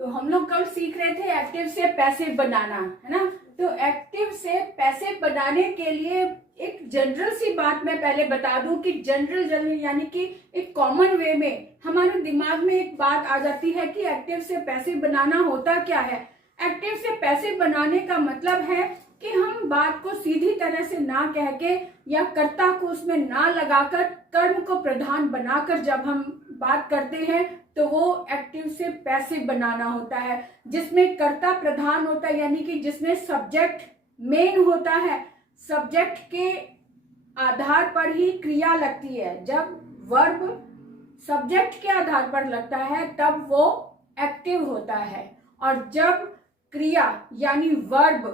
तो हम लोग कल सीख रहे थे एक्टिव से पैसिव बनाना, है ना। तो एक्टिव से पैसिव बनाने के लिए एक जनरल सी बात मैं पहले बता दूं कि जनरल यानी कि एक कॉमन वे में हमारे दिमाग में एक बात आ जाती है कि एक्टिव से पैसिव बनाना होता क्या है। एक्टिव से पैसिव बनाने का मतलब है कि हम बात को सीधी तरह से ना कह के या कर्ता को उसमें ना लगाकर कर्म को प्रधान बनाकर जब हम बात करते हैं तो वो एक्टिव से पैसिव बनाना होता है, जिसमें कर्ता प्रधान होता है, यानी कि जिसमें सब्जेक्ट मेन होता है। सब्जेक्ट के आधार पर ही क्रिया लगती है। जब वर्ब सब्जेक्ट के आधार पर लगता है तब वो एक्टिव होता है, और जब क्रिया यानी वर्ब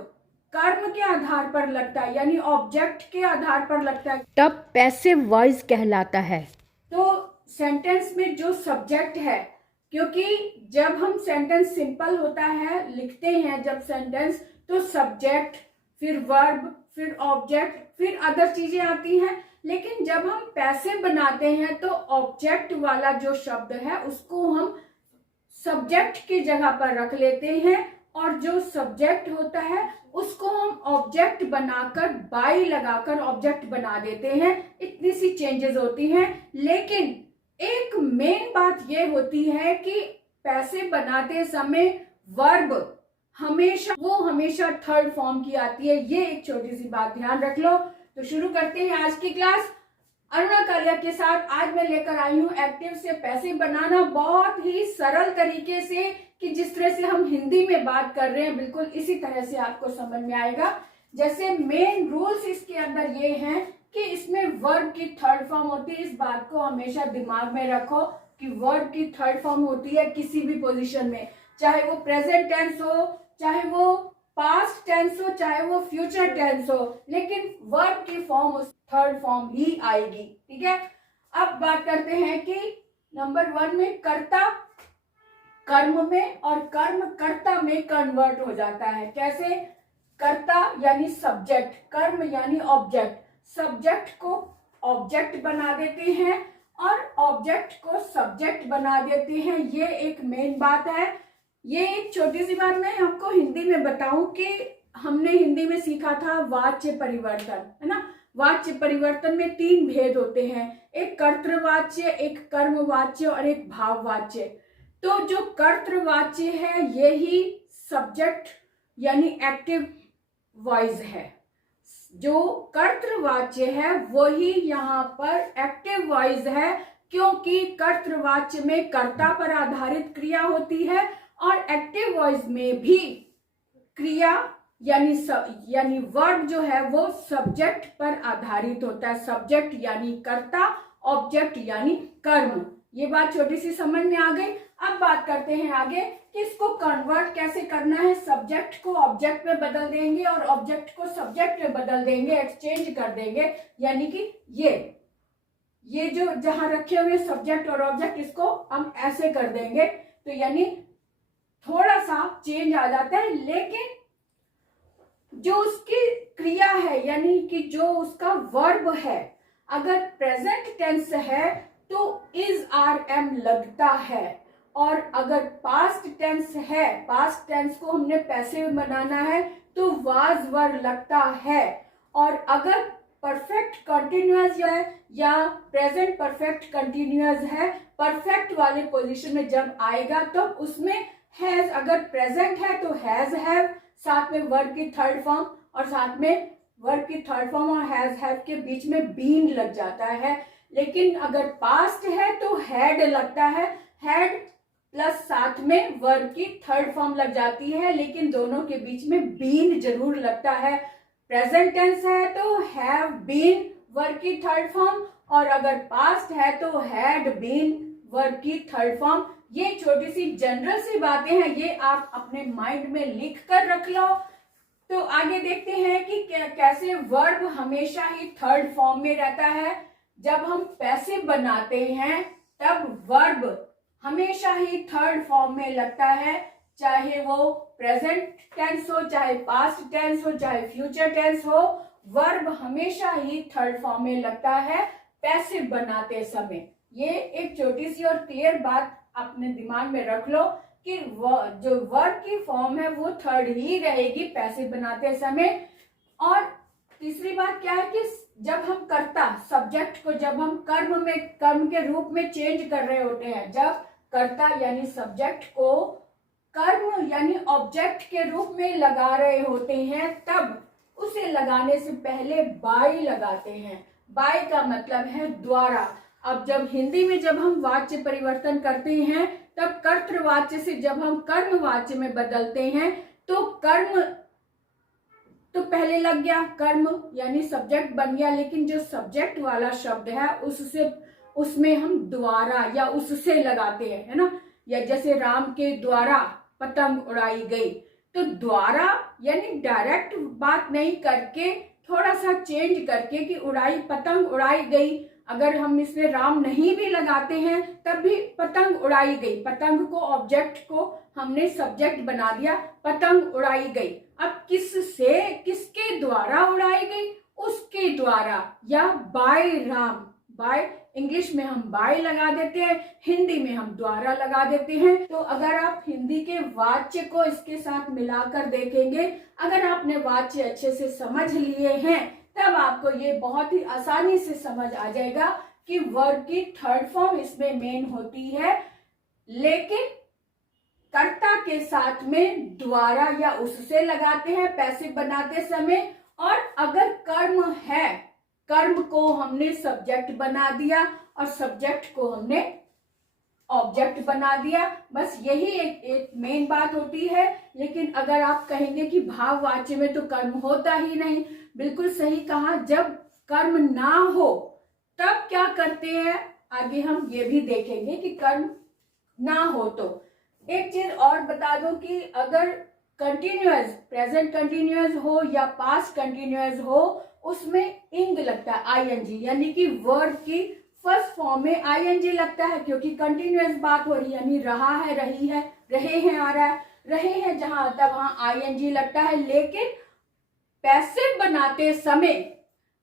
कर्म के आधार पर लगता है यानी ऑब्जेक्ट के आधार पर लगता है तब पैसिव वॉइस कहलाता है। तो सेंटेंस में जो सब्जेक्ट है, क्योंकि जब हम सेंटेंस सिंपल होता है लिखते हैं जब सेंटेंस, तो सब्जेक्ट फिर वर्ब फिर ऑब्जेक्ट फिर अदर चीजें आती हैं। लेकिन जब हम पैसिव बनाते हैं तो ऑब्जेक्ट वाला जो शब्द है उसको हम सब्जेक्ट की जगह पर रख लेते हैं, और जो सब्जेक्ट होता है उसको हम ऑब्जेक्ट बनाकर बाई लगाकर ऑब्जेक्ट बना देते हैं। इतनी सी चेंजेस होती हैं, लेकिन एक मेन बात ये होती है कि पैसिव बनाते समय वर्ब हमेशा थर्ड फॉर्म की आती है। ये एक छोटी सी बात ध्यान रख लो। तो शुरू करते हैं आज की क्लास अरुणा कालिया के साथ। आज मैं लेकर आई हूँ एक्टिव से पैसिव बनाना बहुत ही सरल तरीके से, कि जिस तरह से हम हिंदी में बात कर रहे हैं बिल्कुल इसी तरह से आपको समझ में आएगा। जैसे मेन रूल्स इसके अंदर ये हैं कि इसमें वर्ब की थर्ड फॉर्म होती है। इस बात को हमेशा दिमाग में रखो कि वर्ब की थर्ड फॉर्म होती है किसी भी पोजीशन में, चाहे वो प्रेजेंट टेंस हो, चाहे वो पास्ट टेंस हो, चाहे वो फ्यूचर टेंस हो, लेकिन वर्ब की फॉर्म उस थर्ड फॉर्म ही आएगी। ठीक है, अब बात करते हैं कि नंबर 1 में कर्ता कर्म में और कर्म कर्ता में कन्वर्ट हो जाता है। कैसे? कर्ता यानी सब्जेक्ट, कर्म यानी ऑब्जेक्ट, सब्जेक्ट को ऑब्जेक्ट बना देते हैं और ऑब्जेक्ट को सब्जेक्ट बना देते हैं। ये एक मेन बात है। ये एक छोटी सी बात मैं आपको हिंदी में बताऊं कि हमने हिंदी में सीखा था वाच्य परिवर्तन, है ना। वाच्य परिवर्तन में 3 भेद होते हैं, एक कर्तृवाच्य, एक कर्मवाच्य और एक भाववाच्य। तो जो कर्तृवाच्य है यही सब्जेक्ट यानी एक्टिव वॉइस है। जो कर्तृवाच्य है वही यहाँ पर एक्टिव वॉइस है, क्योंकि कर्तृवाच्य में कर्ता पर आधारित क्रिया होती है और एक्टिव वॉइस में भी क्रिया यानी वर्ब जो है वो सब्जेक्ट पर आधारित होता है। सब्जेक्ट यानी कर्ता, ऑब्जेक्ट यानी कर्म। ये बात छोटी सी समझ में आ गई। अब बात करते हैं आगे कि इसको कन्वर्ट कैसे करना है। सब्जेक्ट को ऑब्जेक्ट में बदल देंगे और ऑब्जेक्ट को सब्जेक्ट में बदल देंगे, एक्सचेंज कर देंगे। यानी कि ये जो जहां रखे हुए सब्जेक्ट और ऑब्जेक्ट, इसको हम ऐसे कर देंगे, तो यानी थोड़ा सा चेंज आ जाता है। लेकिन जो उसकी क्रिया है यानी कि जो उसका वर्ब है, अगर प्रेजेंट टेंस है तो इज आर एम लगता है, और अगर पास्ट टेंस है, पास्ट टेंस को हमने पैसिव बनाना है तो वाज वर लगता है। और अगर परफेक्ट कंटिन्यूअस है या प्रेजेंट परफेक्ट कंटिन्यूअस है, परफेक्ट वाले पोजीशन में जब आएगा तो उसमें हैज, अगर प्रेजेंट है तो हैज हैव, साथ में वर्ब की थर्ड फॉर्म, और साथ में वर्ब की थर्ड फॉर्म और हैज हैव के बीच में बीन लग जाता है। लेकिन अगर पास्ट है तो हैड लगता है, हैड प्लस साथ में वर्ब की थर्ड फॉर्म लग जाती है, लेकिन दोनों के बीच में बीन जरूर लगता है। प्रेजेंट टेंस है तो हैव बीन वर्ब की थर्ड फॉर्म, और अगर पास्ट है तो हैड बीन वर्ब की थर्ड फॉर्म। ये छोटी सी जनरल सी बातें हैं, ये आप अपने माइंड में लिख कर रख लो। तो आगे देखते हैं कि कैसे वर्ब हमेशा ही थर्ड फॉर्म में रहता है। जब हम पैसिव बनाते हैं तब वर्ब हमेशा ही थर्ड फॉर्म में लगता है, चाहे वो प्रेजेंट टेंस हो, चाहे पास्ट टेंस हो, चाहे फ्यूचर टेंस हो, वर्ब हमेशा ही थर्ड फॉर्म में लगता है पैसिव बनाते समय। ये एक छोटी सी और क्लियर बात अपने दिमाग में रख लो कि जो वर्ब की फॉर्म है वो थर्ड ही रहेगी पैसिव बनाते समय। और तीसरी बात क्या है कि जब हम कर्ता सब्जेक्ट को जब हम कर्म के रूप में चेंज कर रहे होते हैं, जब कर्ता यानी सब्जेक्ट को कर्म यानी ऑब्जेक्ट के रूप में लगा रहे होते हैं, तब उसे लगाने से पहले बाय लगाते हैं। बाय का मतलब है द्वारा। अब जब हिंदी में जब हम वाच्य परिवर्तन करते हैं, तब कर्तृवाच्य से जब हम कर्मवाच्य में बदलते हैं, तो कर्म तो पहले लग गया, कर्म यानी सब्जेक्ट बन गया, लेकिन जो सब्जेक्ट वाला शब्द है उसमें हम द्वारा या उससे लगाते हैं, है ना। या जैसे राम के द्वारा पतंग उड़ाई गई, तो द्वारा यानी डायरेक्ट बात नहीं करके थोड़ा सा चेंज करके कि पतंग उड़ाई गई, अगर हम इसमें राम नहीं भी लगाते हैं तब भी पतंग उड़ाई गई, पतंग को ऑब्जेक्ट को हमने सब्जेक्ट बना दिया, पतंग उड़ाई गई। अब किसके द्वारा उड़ाई गई, उसके द्वारा, या बाय राम। बाय इंग्लिश में हम बाय लगा देते हैं, हिंदी में हम द्वारा लगा देते हैं। तो अगर आप हिंदी के वाच्य को इसके साथ मिलाकर देखेंगे, अगर आपने वाच्य अच्छे से समझ लिए हैं, तब आपको ये बहुत ही आसानी से समझ आ जाएगा कि वर्ब की थर्ड फॉर्म इसमें मेन होती है, लेकिन कर्ता के साथ में द्वारा या उससे लगाते हैं पैसिव बनाते समय। और अगर कर्म है, कर्म को हमने सब्जेक्ट बना दिया और सब्जेक्ट को हमने ऑब्जेक्ट बना दिया, बस यही एक मेन बात होती है। लेकिन अगर आप कहेंगे कि भाववाच्य में तो कर्म होता ही नहीं, बिल्कुल सही कहा, जब कर्म ना हो तब क्या करते हैं, आगे हम ये भी देखेंगे कि कर्म ना हो। तो एक चीज और बता दो कि अगर कंटिन्यूअस प्रेजेंट कंटिन्यूअस हो या पास्ट कंटिन्यूअस हो, उसमें इंग लगता है, आईएनजी, यानी कि वर्ब की फर्स्ट फॉर्म में आईएनजी लगता है, क्योंकि कंटिन्यूअस बात हो रही है, यानी रहा है, रही है, रहे हैं आ रहा है, रहे हैं जहां आता है वहां आईएनजी लगता है। लेकिन पैसिव बनाते समय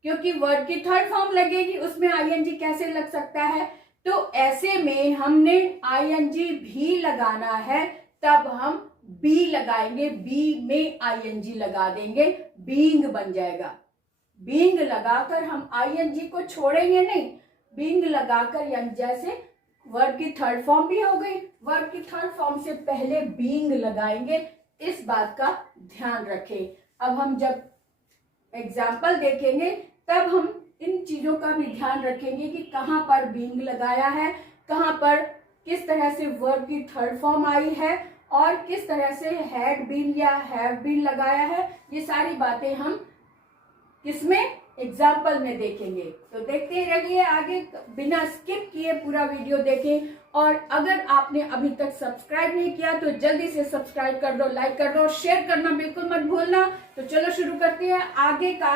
क्योंकि वर्ब की थर्ड फॉर्म लगेगी, उसमें आईएनजी कैसे लग सकता है, तो ऐसे में हमने आईएनजी भी लगाना है, तब हम बी लगाएंगे, बी में आईएनजी लगा देंगे, बीइंग बन जाएगा। बीइंग लगाकर हम आईएनजी को छोड़ेंगे नहीं, बीइंग लगाकर, यानी जैसे वर्ब की थर्ड फॉर्म भी हो गई, वर्ब की थर्ड फॉर्म से पहले बीइंग लगाएंगे, इस बात का ध्यान रखें। अब हम जब एग्जाम्पल देखेंगे तब हम इन चीजों का भी ध्यान रखेंगे कि कहाँ पर बीइंग लगाया है, कहाँ पर किस तरह से वर्ब की थर्ड फॉर्म आई है, और किस तरह से हैड बीन या हैव बीन लगाया है। ये सारी बातें हम किसमें, एग्जाम्पल में देखेंगे। तो देखते रहिए आगे, बिना स्किप किए पूरा वीडियो देखें। और अगर आपने अभी तक सब्सक्राइब नहीं किया तो जल्दी से सब्सक्राइब कर दो, लाइक कर दो, शेयर करना बिल्कुल मत भूलना। तो चलो शुरू करते हैं आगे का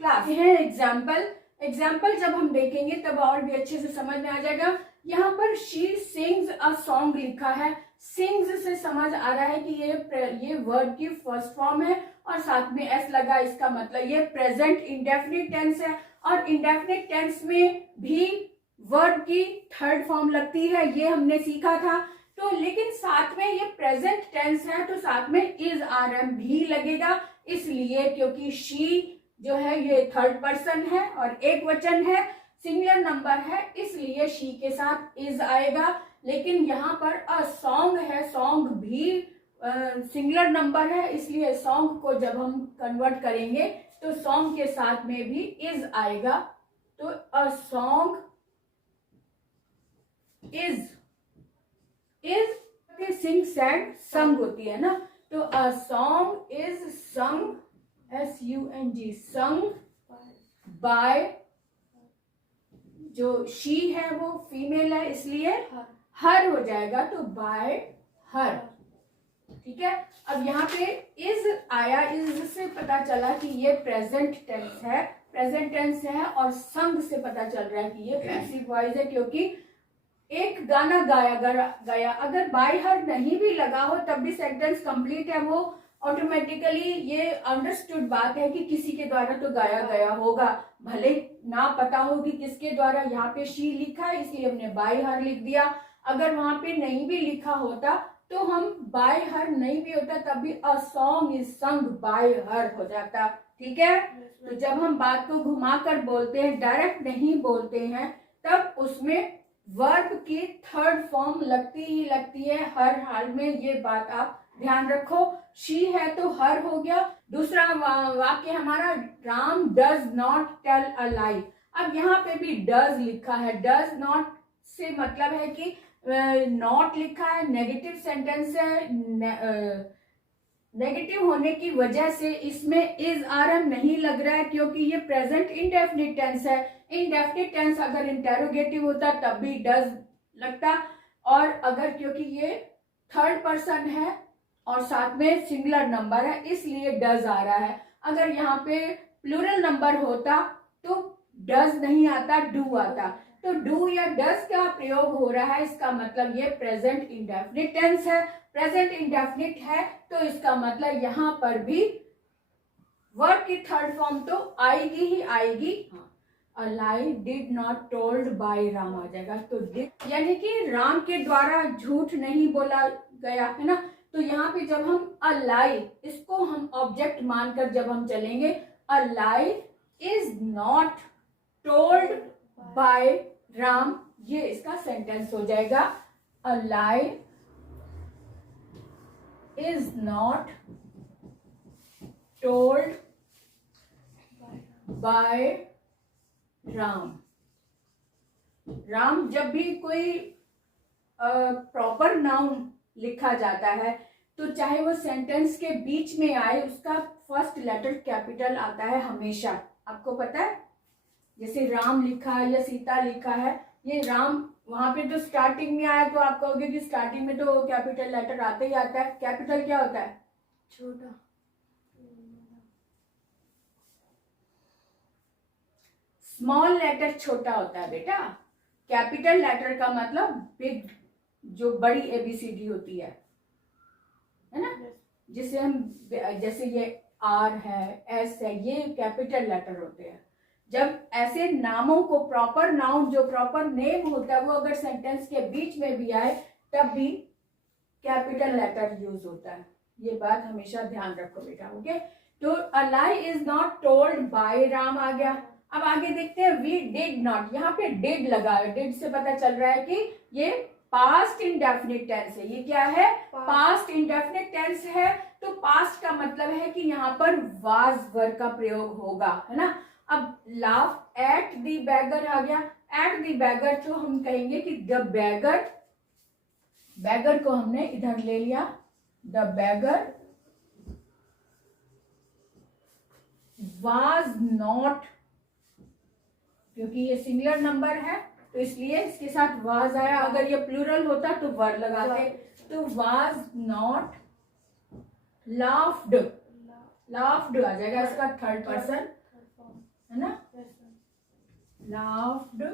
क्लास। है एग्जाम्पल जब हम देखेंगे तब और भी अच्छे से समझ में आ जाएगा। यहाँ पर शी सिंग्स अ सॉन्ग लिखा है, सिंग्स से समझ आ रहा है कि ये वर्ड की फर्स्ट फॉर्म है और साथ में एस लगा, इसका मतलब ये प्रेजेंट इंडेफिनिट टेंस है। और इंडेफिनिट टेंस में भी वर्ब की थर्ड फॉर्म लगती है, ये हमने सीखा था। तो लेकिन साथ में ये प्रेजेंट टेंस है तो साथ में इज आरएम भी लगेगा, इसलिए क्योंकि शी जो है ये थर्ड पर्सन है और एक वचन है, सिंगुलर नंबर है, इसलिए शी के साथ इज आएगा। लेकिन यहाँ पर अ सॉन्ग है, सॉन्ग भी सिंगुलर नंबर है, इसलिए सॉन्ग को जब हम कन्वर्ट करेंगे तो सॉन्ग के साथ में भी इज आएगा। तो अ सॉन्ग इज सिंग सैड संग होती है ना, तो a song is sung SUNG sung by, जो शी है वो फीमेल है इसलिए हर हो जाएगा, तो बाय हर। ठीक है, अब यहाँ पे इज आया, इज से पता चला कि ये प्रेजेंट टेंस है और संग से पता चल रहा है कि ये पैसिव वॉइस है, क्योंकि एक गाना गया अगर बाय हर नहीं भी लगा हो तब भी सेंटेंस कंप्लीट है, वो ऑटोमेटिकली ये अंडरस्टूड बात है कि किसी के द्वारा तो गाया गया होगा, भले ना पता हो कि किसके द्वारा। यहाँ पे शी लिखा है इसलिए हमने बाय हर लिख दिया, अगर वहां पे नहीं भी लिखा होता तो हम बाय हर नहीं भी होता तब भी अ सॉन्ग इज संग बाय हर हो जाता, ठीक है। तो जब हम बात को घुमाकर बोलते हैं, डायरेक्ट नहीं बोलते हैं, तब उसमें वर्ब की थर्ड फॉर्म लगती ही लगती है हर हाल में, ये बात आप ध्यान रखो। शी है तो हर हो गया। दूसरा वाक्य हमारा, Ram does not tell a lie. अब यहाँ पे भी डज लिखा है, डज नॉट से मतलब है कि नॉट लिखा है, नेगेटिव सेंटेंस है, नेगेटिव होने की वजह से इसमें इज आर नहीं लग रहा है, क्योंकि ये प्रेजेंट इंडेफिनिट टेंस है। इंडेफिनिट टेंस अगर इंटेरोगेटिव होता तब भी डज लगता, और अगर क्योंकि ये थर्ड पर्सन है और साथ में सिंगुलर नंबर है इसलिए डज आ रहा है। अगर यहाँ पे प्लूरल नंबर होता तो डज नहीं आता, डू आता। तो डू या डज का प्रयोग हो रहा है, इसका मतलब ये प्रेजेंट इंडेफिनिट टेंस है। प्रेजेंट इंडेफिनिट है तो इसका मतलब यहाँ पर भी वर्ब की थर्ड फॉर्म तो आएगी ही आएगी। A lie did not told by Ram आ जाएगा। तो डिड यानी कि राम के द्वारा झूठ नहीं बोला गया, है ना। तो यहाँ पे जब हम अ लाई, इसको हम ऑब्जेक्ट मानकर जब हम चलेंगे, a lie is not told by Ram, ये इसका सेंटेंस हो जाएगा। A lie is not told by Ram. Ram जब भी कोई प्रॉपर नाउन लिखा जाता है तो चाहे वो सेंटेंस के बीच में आए, उसका फर्स्ट लेटर कैपिटल आता है हमेशा, आपको पता है। जैसे राम लिखा है या सीता लिखा है, ये राम वहां पे तो स्टार्टिंग में आया तो आप कहोगे कि स्टार्टिंग में तो कैपिटल लेटर आता ही आता है। कैपिटल क्या होता है? छोटा। स्मॉल लेटर छोटा होता है बेटा, कैपिटल लेटर का मतलब बिग, जो बड़ी एबीसीडी होती है ना। जिसे हम, जैसे ये आर है, एस है, ये कैपिटल लेटर होते हैं। जब ऐसे नामों को, प्रॉपर नाउन जो प्रॉपर नेम होता है, वो अगर सेंटेंस के बीच में भी आए तब भी कैपिटल लेटर यूज होता है। ये बात हमेशा ध्यान रखो बेटा, ओके। तो a lie is not told by Ram आ गया। अब आगे देखते हैं, वी डिड नॉट, यहाँ पे डिड लगा है। डिड से पता चल रहा है कि ये पास्ट इंडेफिनिट टेंस है। ये क्या है? पास्ट इंडेफिनिट टेंस है। तो पास्ट का मतलब है कि यहाँ पर वाज वर्ब का प्रयोग होगा, है ना। अब लाफ एट द बैगर आ गया। एट द बैगर तो हम कहेंगे कि द बैगर, बैगर को हमने इधर ले लिया, द बैगर वाज नॉट, क्योंकि ये सिंगुलर नंबर है तो इसलिए इसके साथ वाज आया। अगर ये प्लूरल होता तो वर लगाते। तो वाज नॉट लाफ्ड, लाफ्ड आ जाएगा इसका थर्ड पर्सन, है ना। लाफ्ड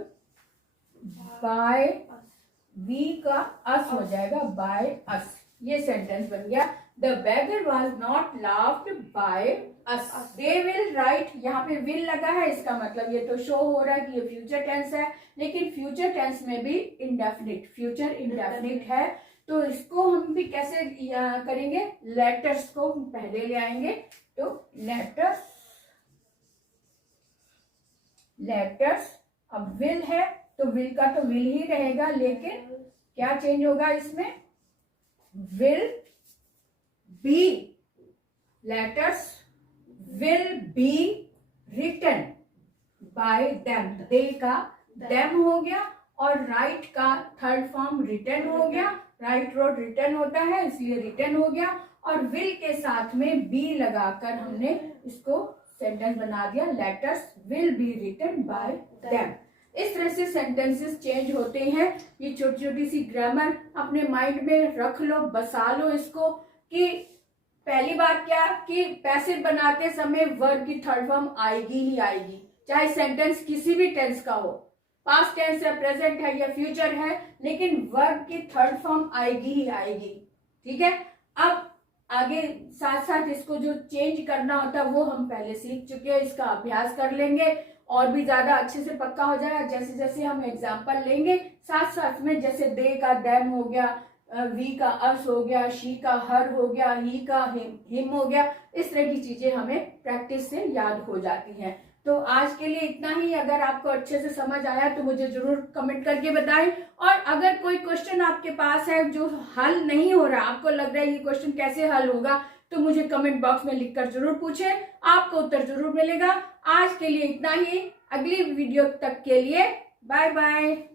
बाय, वी का अस हो जाएगा, बाय अस। ये सेंटेंस बन गया। The bagger was not laughed by us. They will write, यहाँ पे विल लगा है, इसका मतलब ये तो शो हो रहा है कि ये फ्यूचर टेंस है, लेकिन फ्यूचर टेंस में भी इंडेफिनिट, फ्यूचर इंडेफिनिट है। तो इसको हम भी कैसे करेंगे? लेटर्स को पहले ले आएंगे। तो लेटर्स, लेटर्स, अब विल है तो विल का तो विल ही रहेगा, लेकिन क्या चेंज होगा इसमें? Will be, letters will be written by them. They का देम हो गया और राइट का थर्ड फॉर्म रिटन हो गया। राइट रोड रिटन होता है इसलिए रिटन हो गया, और विल के साथ में बी लगाकर हमने इसको सेंटेंस बना दिया, letters will be written by them. इस तरह से सेंटेंसेस चेंज होते हैं। ये छोटी छोटी सी ग्रामर अपने माइंड में रख लो, बसा लो इसको। कि पहली बात क्या कि पैसिव बनाते समय वर्ब की थर्ड फॉर्म आएगी ही आएगी, चाहे सेंटेंस किसी भी टेंस का हो, पास्ट टेंस है, प्रेजेंट है या फ्यूचर है, लेकिन वर्ब की थर्ड फॉर्म आएगी ही आएगी, ठीक है। अब आगे साथ साथ इसको जो चेंज करना होता है वो हम पहले सीख चुके हैं, इसका अभ्यास कर लेंगे और भी ज्यादा अच्छे से पक्का हो जाएगा। जैसे जैसे हम एग्जाम्पल लेंगे साथ साथ में, जैसे दे का देम हो गया, वी का अस हो गया, शी का हर हो गया, ही का हिम हो गया। इस तरह की चीजें हमें प्रैक्टिस से याद हो जाती हैं। तो आज के लिए इतना ही। अगर आपको अच्छे से समझ आया तो मुझे जरूर कमेंट करके बताएं। और अगर कोई क्वेश्चन आपके पास है जो हल नहीं हो रहा, आपको लग रहा है ये क्वेश्चन कैसे हल होगा, तो मुझे कमेंट बॉक्स में लिखकर जरूर पूछें, आपको उत्तर जरूर मिलेगा। आज के लिए इतना ही। अगली वीडियो तक के लिए बाय बाय।